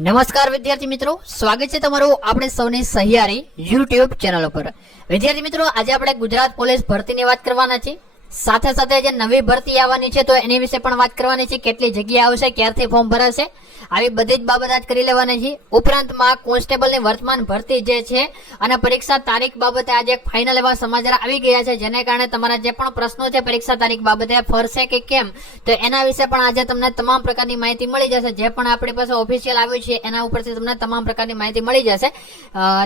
નમસ્કાર વિદ્યાર્થી મિત્રો, સ્વાગત છે તમારું આપણે સૌની સહિયારી યુટ્યુબ ચેનલ ઉપર। વિદ્યાર્થી મિત્રો, આજે આપણે ગુજરાત પોલીસ ભરતીની વાત કરવાના છીએ। સાથે સાથે જે નવી ભરતી આવવાની છે તો એની વિશે પણ વાત કરવાની છે। કેટલી જગ્યા આવશે, ક્યારથી ફોર્મ ભરાશે, આવી બધી જ બાબત આજ કરી લેવાની છે। ઉપરાંતમાં કોન્સ્ટેબલની વર્તમાન ભરતી જે છે અને પરીક્ષા તારીખ બાબતે આજે એક ફાઇનલ એવા સમાચાર આવી ગયા છે, જેને કારણે તમારા જે પણ પ્રશ્નો છે પરીક્ષા તારીખ બાબતે ફરશે કે કેમ, તો એના વિશે પણ આજે તમને તમામ પ્રકારની માહિતી મળી જશે। જે પણ આપણી પાસે ઓફિશિયલ આવ્યું છે એના ઉપરથી તમને તમામ પ્રકારની માહિતી મળી જશે।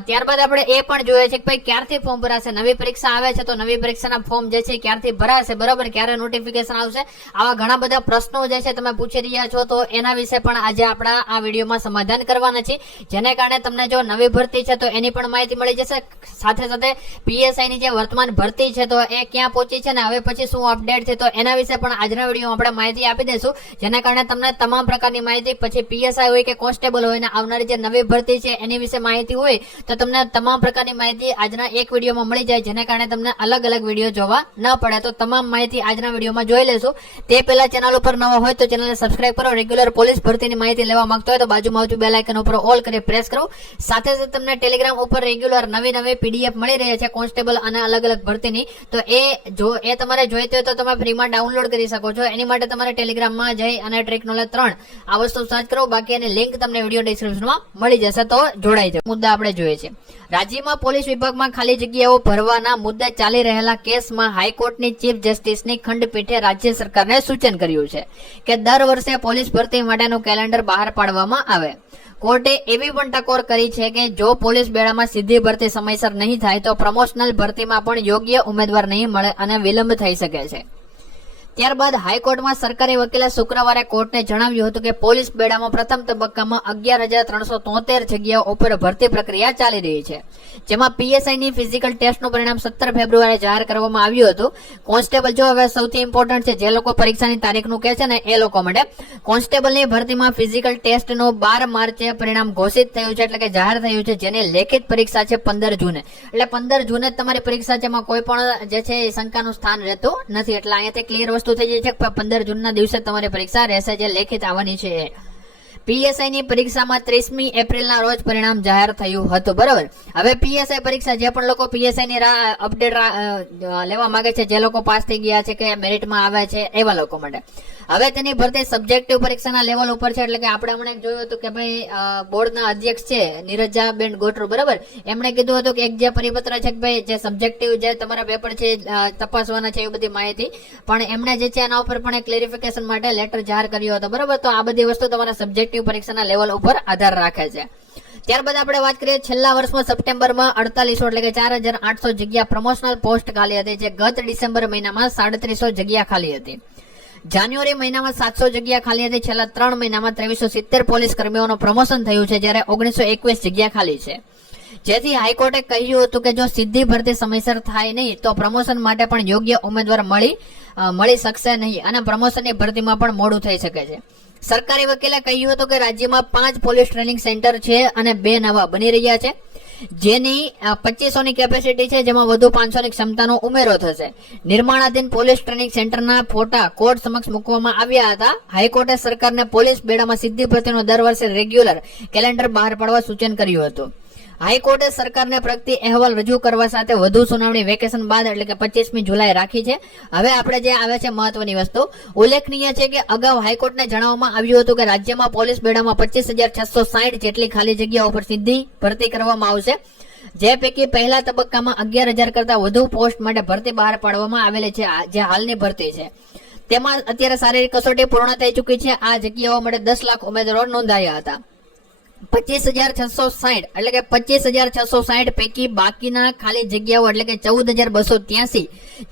ત્યારબાદ આપણે એ પણ જોઈએ છે કે ભાઈ ક્યારથી ફોર્મ ભરાશે, નવી પરીક્ષા આવે છે તો નવી પરીક્ષાના ફોર્મ જે છે ક્યારથી ભરાશે, બરાબર, ક્યારે નોટિફિકેશન આવશે, આવા ઘણા બધા પ્રશ્નો જે છે તમે પૂછી રહ્યા છો, તો એના વિશે પણ આજે આપણા આ વિડીયોમાં સમાધાન કરવાના છે, જેને કારણે તમને જો નવી ભરતી છે તો એની પણ માહિતી મળી જશે। સાથે સાથે પીએસઆઈ ની જે વર્તમાન ભરતી છે તો એ ક્યાં પહોંચી છે ને હવે પછી શું અપડેટ છે, તો એના વિશે પણ આજના વિડીયોમાં આપણે માહિતી આપી દઈશું, જેના કારણે તમને તમામ પ્રકારની માહિતી, પછી પીએસઆઈ હોય કે કોન્સ્ટેબલ હોય ને આવનારી જે નવી ભરતી છે એની વિશે માહિતી હોય તો તમને તમામ પ્રકારની માહિતી આજના એક વિડીયોમાં મળી જાય, જેને કારણે તમને અલગ અલગ વિડીયો જોવા ન પડે। તો તમામ માહિતી આજના વિડીયોમાં જોઈ લેશું। તે પહેલા ચેનલ ઉપર નવા હોય તો ચેનલને સબસ્ક્રાઇબ કરો। રેગ્યુલર પોલીસ ભરતીની માહિતી લેવા માંગતો હોય તો બાજુમાં આવતું બેલ આઇકન ઉપર ઓલ કરી પ્રેસ કરો। સાથે સાથે તમને ટેલિગ્રામ ઉપર રેગ્યુલર નવી પીડીએફ મળી રહી છે કોન્સ્ટેબલ અને અલગ અલગ ભરતીની, તો એ તમારે જોઈતી હોય તો તમે ફ્રીમાં ડાઉનલોડ કરી શકો છો। એની માટે તમારે ટેલિગ્રામમાં જઈ અને ટ્રેક નોલેજ 3 આ વસ્તુ સર્ચ કરો, બાકી એની લિંક તમને વિડીયો ડિસ્ક્રિપ્શનમાં મળી જશે, તો જોડાઈ જાવ। મુદ્દા આપણે જોઈએ છે, રાજ્યમાં પોલીસ વિભાગમાં ખાલી જગ્યાઓ ભરવાના મુદ્દે ચાલી રહેલા કેસમાં હાઈકોર્ટની ચીફ જસ્ટિસની ખંડપીઠે રાજ્ય સરકારને સૂચન કર્યું છે કે દર વર્ષે પોલીસ ભરતી માટેનું કેલેન્ડર બહાર પાડવામાં આવે। કોર્ટે એવી પણ ટકોર કરી છે કે જો પોલીસ બેડામાં સીધી ભરતી સમયસર નહીં થાય તો પ્રમોશનલ ભરતીમાં પણ યોગ્ય ઉમેદવાર નહીં મળે અને વિલંબ થઈ શકે છે। ત્યારબાદ હાઈકોર્ટમાં સરકારી વકીલે શુક્રવારે કોર્ટને જણાવ્યું હતું કે પોલીસ બેડામાં પ્રથમ તબક્કામાં 11,373 જગ્યાઓ ઉપર ભરતી પ્રક્રિયા ચાલી રહી છે, જેમાં પીએસઆઈની ફિઝિકલ ટેસ્ટનું પરિણામ 17 ફેબ્રુઆરીએ જાહેર કરવામાં આવ્યું હતું। કોન્સ્ટેબલ જો હવે સૌથી ઇમ્પોર્ટન્ટ છે, જે લોકો પરીક્ષાની તારીખનું કહે છે ને એ લોકો માટે, કોન્સ્ટેબલની ભરતીમાં ફિઝિકલ ટેસ્ટનું 12 માર્ચે પરિણામ ઘોષિત થયું છે, એટલે કે જાહેર થયું છે, જેની લેખિત પરીક્ષા છે 15 જૂને, એટલે 15 જૂને જ તમારી પરીક્ષા છે, એમાં કોઈ પણ જે છે એ શંકાનું સ્થાન રહેતું નથી। એટલે અહીંયાથી ક્લિયર વસ્તુ થઈ જાય છે કે 15 જૂનના દિવસે તમારી પરીક્ષા રહેશે, જે લેખિત આવવાની છે। પીએસઆઈ ની પરીક્ષામાં 30મી એપ્રિલના રોજ પરિણામ જાહેર થયું હતું, બરાબર। હવે પીએસઆઈ પરીક્ષા જે પણ લોકો પીએસઆઈ ની અપડેટ લેવા માંગે છે, જે લોકો પાસ થઈ ગયા છે કે મેરિટમાં આવે છે એવા લોકો માટે હવે તેની ભરતી સબ્જેક્ટિવ પરીક્ષાના લેવલ ઉપર છે। એટલે કે આપણે હમણાં જોયું હતું કે ભાઈ બોર્ડના અધ્યક્ષ છે નીરજાબેન ગોટરુ, બરાબર, એમણે કીધું હતું કે એક જે પરિપત્ર છે કે ભાઈ જે સબ્જેક્ટિવ જે તમારા પેપર છે તપાસવાના છે એ બધી માહિતી, પણ એમણે જે છે એના ઉપર પણ એક ક્લેરિફિકેશન માટે લેટર જાહેર કર્યો હતો, બરાબર। તો આ બધી વસ્તુ તમારા સબ્જેક્ટિવ પરીક્ષાના લેવલ ઉપર આધાર રાખે છે। ત્યારબાદ આપણે વાત કરીએ, છેલ્લા વર્ષમાં સપ્ટેમ્બરમાં 4800 એટલે કે 4,800 જગ્યા પ્રમોશનલ પોસ્ટ ખાલી હતી, જે ગત ડિસેમ્બર મહિનામાં 350 જગ્યા ખાલી હતી। જાન્યુઆરી મહિનામાં 700 જગ્યા ખાલી હતી। છેલ્લા 3 મહિનામાં 2370 પોલીસ કર્મીઓનું પ્રમોશન થયું છે, જ્યારે 1921 જગ્યા ખાલી છે, જેથી હાઈકોર્ટે કહ્યું હતું કે જો સીધી ભરતી સમયસર થાય નહીં તો પ્રમોશન માટે પણ યોગ્ય ઉમેદવાર મળી શકશે નહીં અને પ્રમોશનની ભરતીમાં પણ મોડું થઈ શકે છે। સરકારી વકીલે કહ્યું હતું કે રાજ્યમાં 5 પોલીસ ટ્રેનિંગ સેન્ટર છે અને 2 નવા બની રહ્યા છે, જેની 2500ની કેપેસિટી છે, જેમાં વધુ 500ની ક્ષમતાનો ઉમેરો થશે। નિર્માણાધીન પોલીસ ટ્રેનિંગ સેન્ટરના ફોટા કોર્ટ સમક્ષ મૂકવામાં આવ્યા હતા। હાઈકોર્ટે સરકારને પોલીસ બેડામાં સીધી ભરતીનો દર વર્ષે રેગ્યુલર કેલેન્ડર બહાર પાડવા સૂચન કર્યું હતું। હાઈકોર્ટે સરકારને પ્રગતિ અહેવાલ રજૂ કરવા સાથે વધુ સુનાવણી વેકેશન બાદ એટલે કે 25મી જુલાઈ રાખી છે। હવે આપણે જે આવે છે મહત્વની વસ્તુ, ઉલ્લેખનીય છે કે અગાઉ હાઈકોર્ટને જણાવવામાં આવ્યું હતું કે રાજ્યમાં પોલીસ બેડામાં 25,660 જેટલી ખાલી જગ્યાઓ પર સીધી ભરતી કરવામાં આવશે, જે પૈકી પહેલા તબક્કામાં 11,000 કરતા વધુ પોસ્ટ માટે ભરતી બહાર પાડવામાં આવેલી છે, જે હાલની ભરતી છે। તેમાં અત્યારે શારીરિક કસોટી પૂર્ણ થઈ ચૂકી છે। આ જગ્યાઓ માટે 10 લાખ ઉમેદવારો નોંધાયા હતા। 25,660 એટલે કે 25,660 પૈકી બાકીના ખાલી જગ્યાઓ એટલે કે 14,283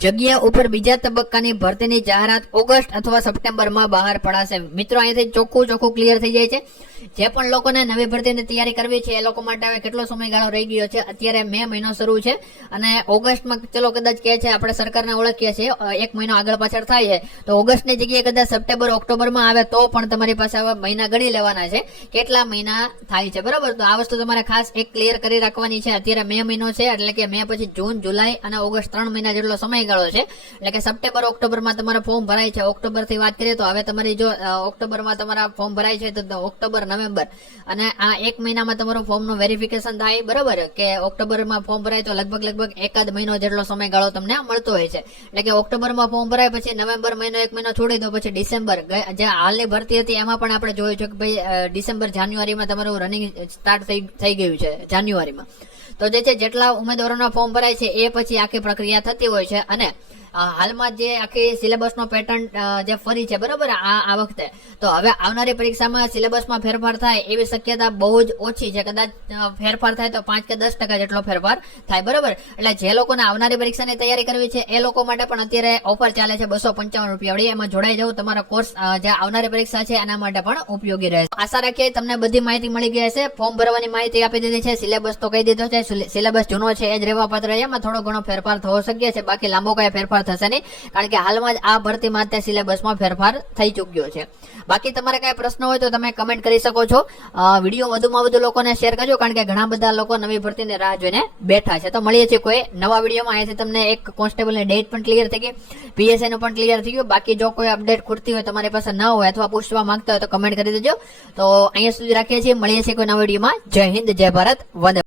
જગ્યા ઉપર બીજા તબક્કાની ભરતીની જાહેરાત ઓગસ્ટ અથવા સપ્ટેમ્બરમાં બહાર પડાશે। મિત્રો, અહીંથી ચોખ્ખું ક્લિયર થઈ જાય છે। જે પણ લોકોને નવી ભરતીની તૈયારી કરવી છે એ લોકો માટે હવે કેટલો સમયગાળો રહી ગયો છે, અત્યારે મે મહિનો શરૂ છે અને ઓગસ્ટમાં ચલો કદાચ કહે છે, આપણે સરકારને ઓળખીએ છીએ 1 મહિનો આગળ પાછળ થાય છે, તો ઓગસ્ટની જગ્યાએ કદાચ સપ્ટેમ્બર ઓક્ટોબરમાં આવે તો પણ તમારી પાસે હવે મહિના ગણી લેવાના છે કેટલા મહિના થાય છે, બરાબર। તો આ વસ્તુ તમારે ખાસ એક ક્લિયર કરી રાખવાની છે। અત્યારે મે મહિનો છે, એટલે કે મે પછી જૂન, જુલાઈ અને ઓગસ્ટ 3 મહિના જેટલો સમયગાળો છે, એટલે કે સપ્ટેમ્બર ઓક્ટોબરમાં તમારા ફોર્મ ભરાય છે। ઓક્ટોબર થી વાત કરીએ તો હવે તમારી જો ઓક્ટોબરમાં તમારા ફોર્મ ભરાય છે તો ઓક્ટોબર, નવેમ્બર અને આ 1 મહિનામાં તમારું ફોર્મનું વેરિફિકેશન થાય, બરોબર, કે ઓક્ટોબરમાં ફોર્મ ભરાય તો લગભગ એકાદ મહિનો જેટલો સમયગાળો તમને મળતો હોય છે. એટલે કે ઓક્ટોબરમાં ફોર્મ ભરાય પછી નવેમ્બર મહિનો 1 મહિનો છોડી દો, પછી ડિસેમ્બર, જે હાલની ભરતી હતી એમાં પણ આપણે જોયું છે કે ભાઈ ડિસેમ્બર જાન્યુઆરીમાં તમારું રનિંગ સ્ટાર્ટ થઈ ગયું છે જાન્યુઆરીમાં. તો જે છે જેટલા ઉમેદવારોના ફોર્મ ભરાય છે એ પછી આખી પ્રક્રિયા થતી હોય છે. અને હાલમાં જે આખી સિલેબસનો પેટર્ન જે ફરી છે, બરોબર, આ વખતે તો હવે આવનારી પરીક્ષામાં સિલેબસમાં ફેરફાર થાય એવી શક્યતા બહુ જ ઓછી છે. કદાચ ફેરફાર થાય તો 5 કે 10% જેટલો ફેરફાર થાય, બરોબર. એટલે જે લોકોને આવનારી પરીક્ષાની તૈયારી કરવી છે એ લોકો માટે પણ અત્યારે ઓફર ચાલે છે 255 રૂપિયા વાળી. એમાં જોડાઈ જવું, તમારા કોર્સ જે આવનારી પરીક્ષા છે એના માટે પણ ઉપયોગી રહેશે. આશા રાખીએ તમને બધી માહિતી મળી ગઈ હશે. ફોર્મ ભરવાની માહિતી આપી દીધી છે, સિલેબસ તો કહી દીધો છે, સિલેબસ જૂનો છે એ જ રહેવા પાત્ર છે, એમાં થોડો ઘણો ફેરફાર થવો શક્ય છે, બાકી લાંબો કઈ ફેરફાર થશે નહીં, કારણ કે હાલમાં જ આ ભરતીમાં તે સિલેબસમાં ફેરફાર થઈ ચૂક્યો છે. બાકી તમારે કઈ પ્રશ્ન હોય તો તમે કમેન્ટ કરી શકો છો. વિડીયો વધુમાં વધુ લોકોને શેર કરજો, કારણ કે ઘણા બધા લોકો નવી ભરતીની રાહ જોઈને બેઠા છે. તો મળીએ છીએ કોઈ નવા વિડીયોમાં. અહીંયાથી તમને એક કોન્સ્ટેબલની ડેટ પણ ક્લિયર થઈ ગઈ, પીએસઆઈ નું પણ ક્લિયર થઈ ગયું. બાકી જો કોઈ અપડેટ ખૂટતી હોય તમારી પાસે ન હોય અથવા પૂછવા માંગતા હોય તો કમેન્ટ કરી દેજો. તો અહીંયા સુધી રાખીએ છીએ, મળીએ છીએ કોઈ નવા વિડીયોમાં. જય હિન્દ, જય ભારત, વંદે.